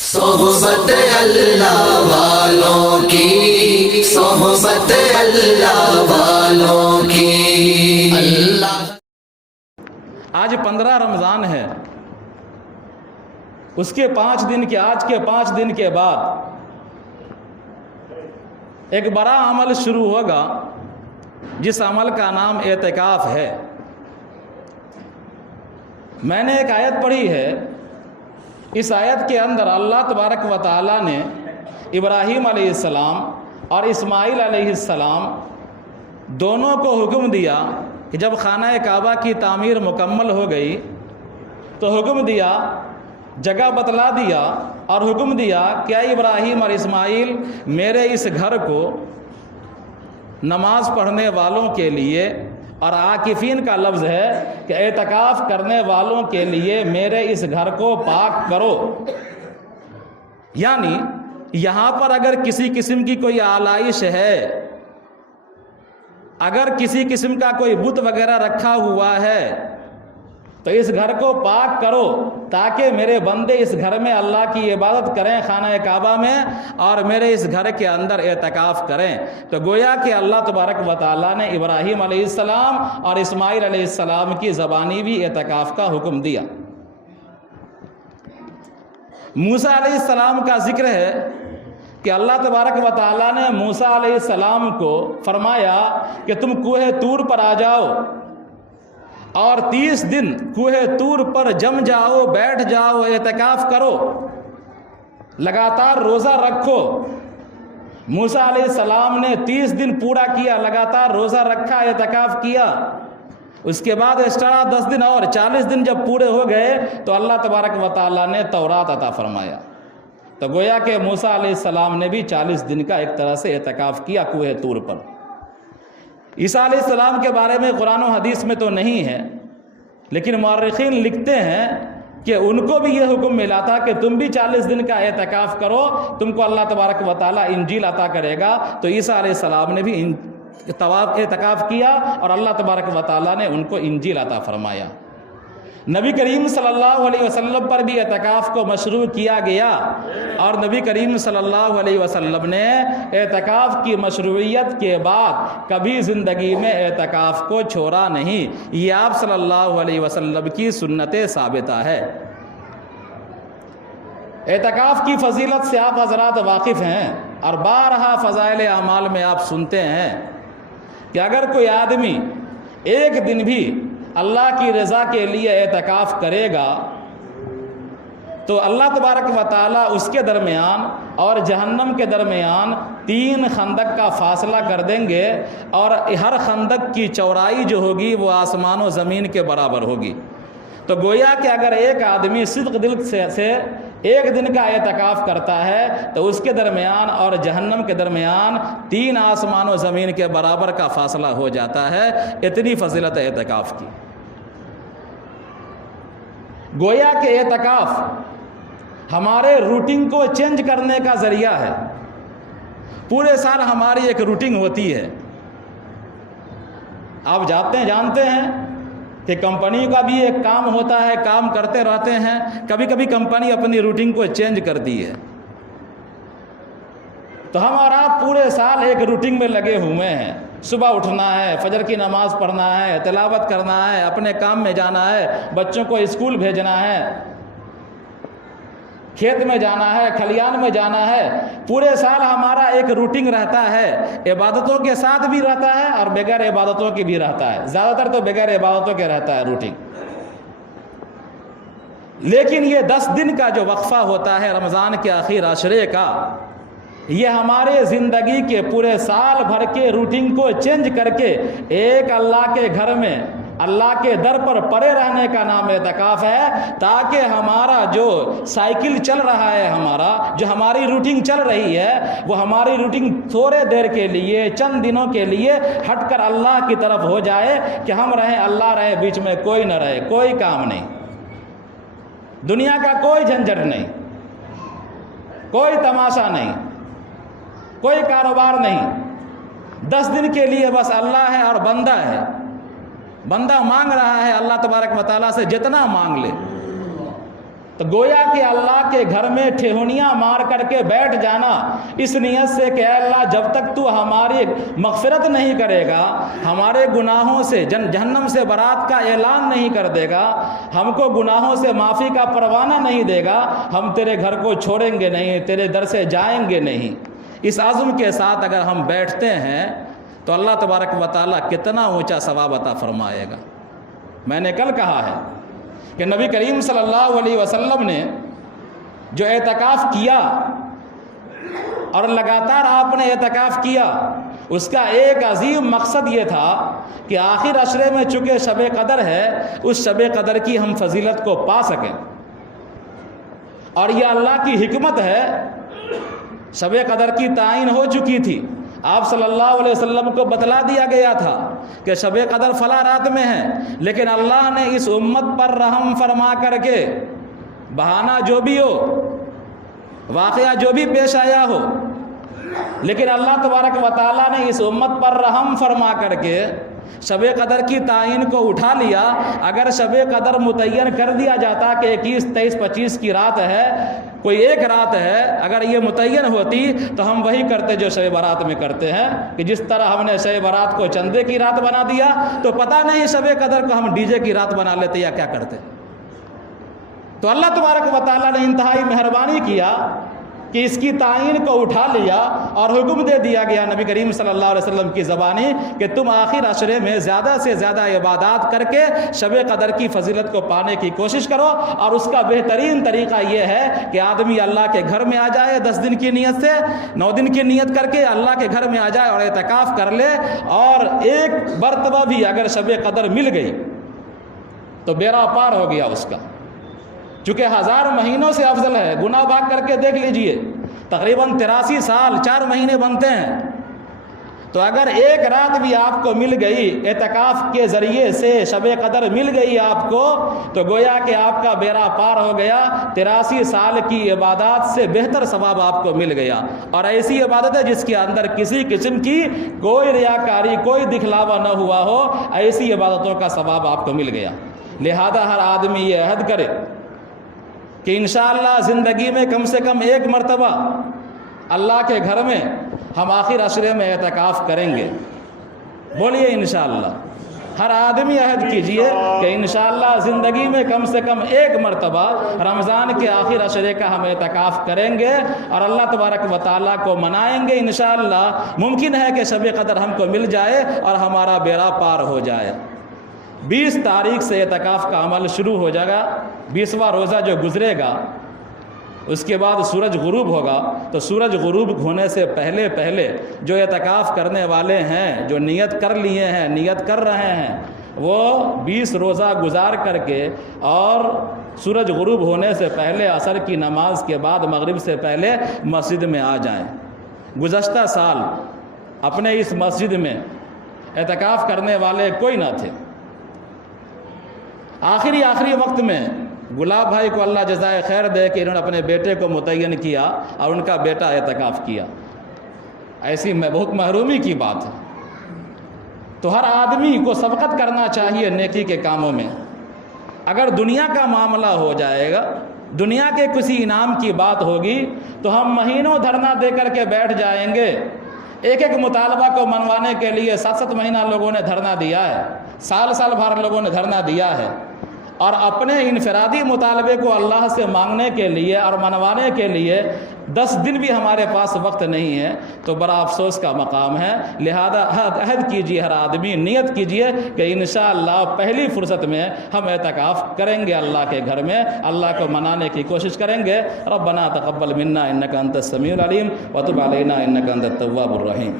صحبت اللہ والوں کی، صحبت اللہ والوں کی۔ اللہ آج 15 رمضان ہے، اس کے 5 دن کے آج کے 5 دن کے بعد ایک بڑا عمل شروع ہوگا جس عمل کا نام اعتکاف ہے۔ میں نے ایک آیت پڑھی ہے، اس آیت کے اندر اللہ تبارک و تعالیٰ نے ابراہیم علیہ السلام اور اسماعیل علیہ السلام دونوں کو حکم دیا کہ جب خانہ کعبہ کی تعمیر مکمل ہو گئی تو حکم دیا، جگہ بتلا دیا اور حکم دیا کہ اے ابراہیم اور اسماعیل، میرے اس گھر کو نماز پڑھنے والوں کے لیے، اور عاکفین کا لفظ ہے کہ اعتکاف کرنے والوں کے لیے میرے اس گھر کو پاک کرو۔ یعنی یہاں پر اگر کسی قسم کی کوئی آلائش ہے، اگر کسی قسم کا کوئی بت وغیرہ رکھا ہوا ہے تو اس گھر کو پاک کرو تاکہ میرے بندے اس گھر میں اللہ کی عبادت کریں خانہ کعبہ میں، اور میرے اس گھر کے اندر اعتکاف کریں۔ تو گویا کہ اللہ تبارک و تعالیٰ نے ابراہیم علیہ السلام اور اسماعیل علیہ السلام کی زبانی بھی اعتکاف کا حکم دیا۔ موسیٰ علیہ السلام کا ذکر ہے کہ اللہ تبارک و تعالیٰ نے موسیٰ علیہ السلام کو فرمایا کہ تم کوہ طور پر آ جاؤ اور 30 دن کوہ طور پر جم جاؤ، بیٹھ جاؤ، اعتکاف کرو، لگاتار روزہ رکھو۔ موسیٰ علیہ السلام نے 30 دن پورا کیا، لگاتار روزہ رکھا، اعتکاف کیا۔ اس کے بعد ایکسٹرا 10 دن اور 40 دن جب پورے ہو گئے تو اللہ تبارک و تعالیٰ نے تورات عطا فرمایا۔ تو گویا کہ موسیٰ علیہ السلام نے بھی 40 دن کا ایک طرح سے اعتکاف کیا کوہ طور پر۔ عیسیٰ علیہ السلام کے بارے میں قرآن و حدیث میں تو نہیں ہے، لیکن مورخین لکھتے ہیں کہ ان کو بھی یہ حکم ملا تھا کہ تم بھی 40 دن کا اعتکاف کرو، تم کو اللہ تبارک و تعالیٰ انجیل عطا کرے گا۔ تو عیسیٰ علیہ السلام نے بھی اعتکاف کیا اور اللہ تبارک و تعالیٰ نے ان کو انجیل عطا فرمایا۔ نبی کریم صلی اللہ علیہ وسلم پر بھی اعتکاف کو مشروع کیا گیا، اور نبی کریم صلی اللہ علیہ وسلم نے اعتکاف کی مشروعیت کے بعد کبھی زندگی میں اعتکاف کو چھوڑا نہیں۔ یہ آپ صلی اللہ علیہ وسلم کی سنت ثابتہ ہے۔ اعتکاف کی فضیلت سے آپ حضرات واقف ہیں، اور بارہا فضائل اعمال میں آپ سنتے ہیں کہ اگر کوئی آدمی ایک دن بھی اللہ کی رضا کے لیے اعتکاف کرے گا تو اللہ تبارک و تعالیٰ اس کے درمیان اور جہنم کے درمیان 3 خندق کا فاصلہ کر دیں گے، اور ہر خندق کی چوڑائی جو ہوگی وہ آسمان و زمین کے برابر ہوگی۔ تو گویا کہ اگر ایک آدمی صدق دل سے ایک دن کا اعتکاف کرتا ہے تو اس کے درمیان اور جہنم کے درمیان 3 آسمان و زمین کے برابر کا فاصلہ ہو جاتا ہے۔ اتنی فضیلت اعتکاف کی۔ گویا کہ اعتکاف ہمارے روٹین کو چینج کرنے کا ذریعہ ہے۔ پورے سال ہماری ایک روٹین ہوتی ہے، آپ جانتے ہیں کہ کمپنی کا بھی ایک کام ہوتا ہے، کام کرتے رہتے ہیں۔ کبھی کبھی کمپنی اپنی روٹین کو چینج کرتی ہے، تو ہم اور آپ پورے سال ایک روٹین میں لگے ہوئے ہیں۔ صبح اٹھنا ہے، فجر کی نماز پڑھنا ہے، تلاوت کرنا ہے، اپنے کام میں جانا ہے، بچوں کو اسکول بھیجنا ہے، کھیت میں جانا ہے، کھلیان میں جانا ہے۔ پورے سال ہمارا ایک روٹین رہتا ہے، عبادتوں کے ساتھ بھی رہتا ہے اور بغیر عبادتوں کی بھی رہتا ہے۔ زیادہ تر تو بغیر عبادتوں کے رہتا ہے روٹین۔ لیکن یہ 10 دن کا جو وقفہ ہوتا ہے رمضان کے آخر عشرے کا، یہ ہمارے زندگی کے پورے سال بھر کے روٹین کو چینج کر کے ایک اللہ کے گھر میں اللہ کے در پر پڑے رہنے کا نام اعتکاف ہے، تاکہ ہمارا جو سائیکل چل رہا ہے، جو ہماری روٹین چل رہی ہے، وہ ہماری روٹین تھوڑے دیر کے لیے، چند دنوں کے لیے ہٹ کر اللہ کی طرف ہو جائے کہ ہم رہیں، اللہ رہے، بیچ میں کوئی نہ رہے، کوئی کام نہیں، دنیا کا کوئی جھنجھٹ نہیں، کوئی تماشا نہیں، کوئی کاروبار نہیں۔ 10 دن کے لیے بس اللہ ہے اور بندہ ہے، بندہ مانگ رہا ہے اللہ تبارک و تعالیٰ سے جتنا مانگ لے۔ تو گویا کہ اللہ کے گھر میں ٹھہونیاں مار کر کے بیٹھ جانا اس نیت سے کہ اے اللہ جب تک تو ہماری مغفرت نہیں کرے گا، ہمارے گناہوں سے جہنم سے برات کا اعلان نہیں کر دے گا، ہم کو گناہوں سے معافی کا پروانہ نہیں دے گا، ہم تیرے گھر کو چھوڑیں گے نہیں، تیرے در سے جائیں گے نہیں۔ اس عزم کے ساتھ اگر ہم بیٹھتے ہیں تو اللہ تبارک و تعالیٰ کتنا اونچا ثواب عطا فرمائے گا۔ میں نے کل کہا ہے کہ نبی کریم صلی اللہ علیہ وسلم نے جو اعتکاف کیا اور لگاتار آپ نے اعتکاف کیا، اس کا ایک عظیم مقصد یہ تھا کہ آخر عشرے میں چونکہ شب قدر ہے، اس شب قدر کی ہم فضیلت کو پا سکیں۔ اور یہ اللہ کی حکمت ہے، شب قدر کی تعین ہو چکی تھی، آپ صلی اللہ علیہ وسلم کو بتلا دیا گیا تھا کہ شب قدر فلاں رات میں ہے، لیکن اللہ نے اس امت پر رحم فرما کر کے بہانہ جو بھی ہو، واقعہ جو بھی پیش آیا ہو، لیکن اللہ تبارک و تعالیٰ نے اس امت پر رحم فرما کر کے شب قدر کی تعین کو اٹھا لیا۔ اگر شب قدر متعین کر دیا جاتا کہ 21، 23، 25 کی رات ہے، کوئی ایک رات ہے، اگر یہ متعین ہوتی تو ہم وہی کرتے جو شب برات میں کرتے ہیں، کہ جس طرح ہم نے شب برات کو چندے کی رات بنا دیا تو پتہ نہیں شب قدر کو ہم ڈی جے کی رات بنا لیتے یا کیا کرتے۔ تو اللہ تبارک و تعالیٰ نے انتہائی مہربانی کیا کہ اس کی تعین کو اٹھا لیا اور حکم دے دیا گیا نبی کریم صلی اللہ علیہ وسلم کی زبانی کہ تم آخر عشرے میں زیادہ سے زیادہ عبادات کر کے شب قدر کی فضیلت کو پانے کی کوشش کرو۔ اور اس کا بہترین طریقہ یہ ہے کہ آدمی اللہ کے گھر میں آ جائے 10 دن کی نیت سے، 9 دن کی نیت کر کے اللہ کے گھر میں آ جائے اور اعتکاف کر لے، اور ایک مرتبہ بھی اگر شب قدر مل گئی تو بیڑا پار ہو گیا اس کا، چونکہ 1000 مہینوں سے افضل ہے۔ گناہ بھاگ کر کے دیکھ لیجئے، تقریباً 83 سال 4 مہینے بنتے ہیں، تو اگر ایک رات بھی آپ کو مل گئی اعتکاف کے ذریعے سے، شب قدر مل گئی آپ کو، تو گویا کہ آپ کا بیڑا پار ہو گیا، 83 سال کی عبادات سے بہتر ثواب آپ کو مل گیا۔ اور ایسی عبادت ہے جس کے اندر کسی قسم کی کوئی ریاکاری، کوئی دکھلاوا نہ ہوا ہو، ایسی عبادتوں کا ثواب آپ کو مل گیا۔ لہذا ہر آدمی یہ عہد کرے کہ انشاءاللہ زندگی میں کم سے کم ایک مرتبہ اللہ کے گھر میں ہم آخر عشرے میں اعتکاف کریں گے۔ بولیے انشاءاللہ۔ ہر آدمی عہد کیجئے کہ انشاءاللہ زندگی میں کم سے کم ایک مرتبہ رمضان کے آخر عشرے کا ہم اعتکاف کریں گے اور اللہ تبارک و تعالیٰ کو منائیں گے۔ انشاءاللہ ممکن ہے کہ شب قدر ہم کو مل جائے اور ہمارا بیڑا پار ہو جائے۔ 20 تاریخ سے اعتکاف کا عمل شروع ہو جائے گا۔ 20واں روزہ جو گزرے گا اس کے بعد سورج غروب ہوگا، تو سورج غروب ہونے سے پہلے جو اعتکاف کرنے والے ہیں، جو نیت کر لیے ہیں، نیت کر رہے ہیں، وہ 20 روزہ گزار کر کے اور سورج غروب ہونے سے پہلے عصر کی نماز کے بعد مغرب سے پہلے مسجد میں آ جائیں۔ گزشتہ سال اپنے اس مسجد میں اعتکاف کرنے والے کوئی نہ تھے۔ آخری وقت میں گلاب بھائی کو اللہ جزائے خیر دے کہ انہوں نے اپنے بیٹے کو متعین کیا اور ان کا بیٹا اعتکاف کیا۔ ایسی بہت محرومی کی بات ہے۔ تو ہر آدمی کو سبقت کرنا چاہیے نیکی کے کاموں میں۔ اگر دنیا کا معاملہ ہو جائے گا، دنیا کے کسی انعام کی بات ہوگی، تو ہم مہینوں دھرنا دے کر کے بیٹھ جائیں گے۔ ایک مطالبہ کو منوانے کے لیے 7 مہینہ لوگوں نے دھرنا دیا ہے، سال بھر لوگوں نے دھرنا دیا ہے، اور اپنے انفرادی مطالبے کو اللہ سے مانگنے کے لیے اور منوانے کے لیے 10 دن بھی ہمارے پاس وقت نہیں ہے، تو بڑا افسوس کا مقام ہے۔ لہذا عہد کیجیے، ہر آدمی نیت کیجیے کہ انشاءاللہ پہلی فرصت میں ہم اعتکاف کریں گے اللہ کے گھر میں، اللہ کو منانے کی کوشش کریں گے۔ ربنا تقبل منا انک انت السمیع العلیم وتب علینا انک انت التواب الرحیم۔